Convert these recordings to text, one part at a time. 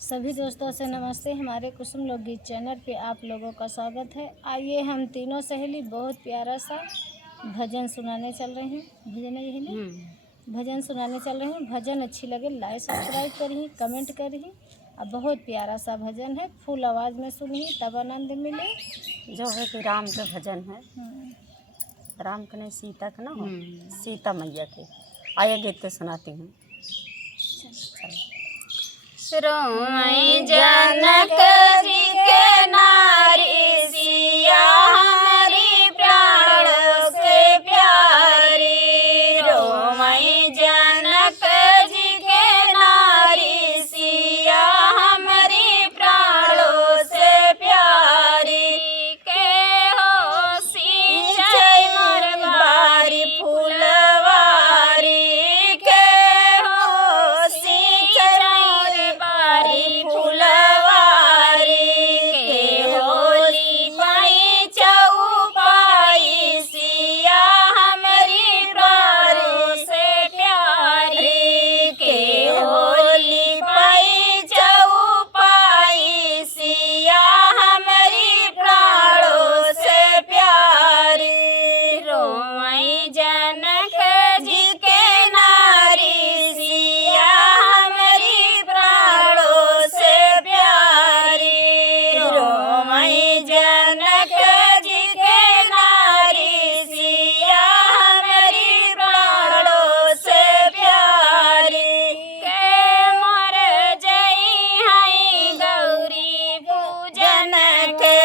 सभी दोस्तों से नमस्ते। हमारे कुसुम लोकगीत चैनल पे आप लोगों का स्वागत है। आइए हम तीनों सहेली बहुत प्यारा सा भजन सुनाने चल रहे हैं। भजन है यही ना? भजन सुनाने चल रहे हैं। भजन अच्छी लगे लाइक सब्सक्राइब करिए, कमेंट करिए। अब बहुत प्यारा सा भजन है, फुल आवाज़ में सुनिए तब आनंद मिले। जो है कि राम के भजन है। राम के नहीं, सीता के ना हो, सीता मैया के। आइए गीत तो सुनाती हूँ। रोई जनक जी के नारी सिया हमारी प्राण से प्यारी। रोई जनक जी के नारी सिया हमारी प्राणों से प्यारी। के हो सींचई मोर बारी फुलवारी। के हो सींचई मोर बारी फुलवारी। के होली पाई चौपाई सिया हमारी प्राणों से प्यारी। के होली पाई चौपाई सिया हमारी प्राणों से प्यारी। रोई जनक जी के नारी सिया हमारी प्राणों से प्यारी। रोई जनक जी के नारी सिया हमारी प्राणों से प्यारी। के मर जई है गौरी पूजन के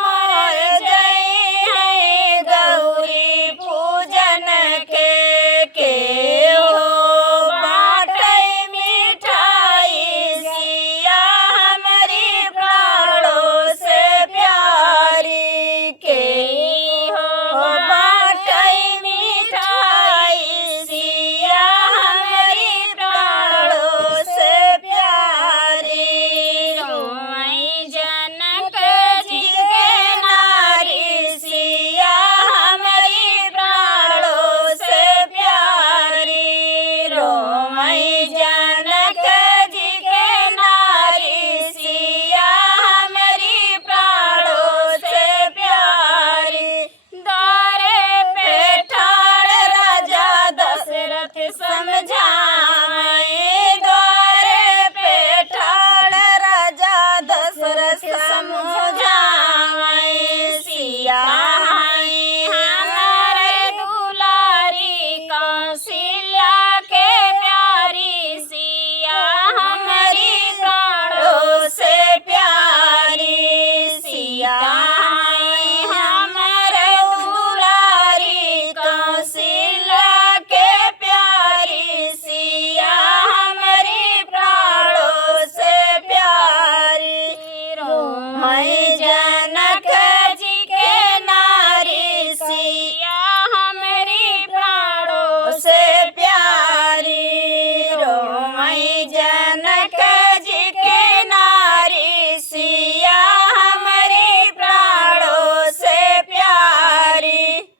मर जई है गौरी पूजन के हो बाटई मिठाई सिया हमारी प्राणों से प्यारी। के हो बाटई मिठाई सिया हमारी प्राणों से प्यारी। रोई जनक जी के नारी सिया हमारी प्राणों से प्यारी। रोई जनक जी के नारी सिया हमारी प्राणों से प्यारी। द्वारे पे ठाड़ राजा दशरथ समझाए। द्वारे पे ठाड़ राजा दशरथ समझाए। सिया हाय हमारे दुलारी कौशल्या के प्यारी। सिया हमारी प्राणों से प्यारी। सिया हाय हमारे दुलारी कौशल्या के प्यारी। सिया हमारी प्राणों से प्यारी। रोई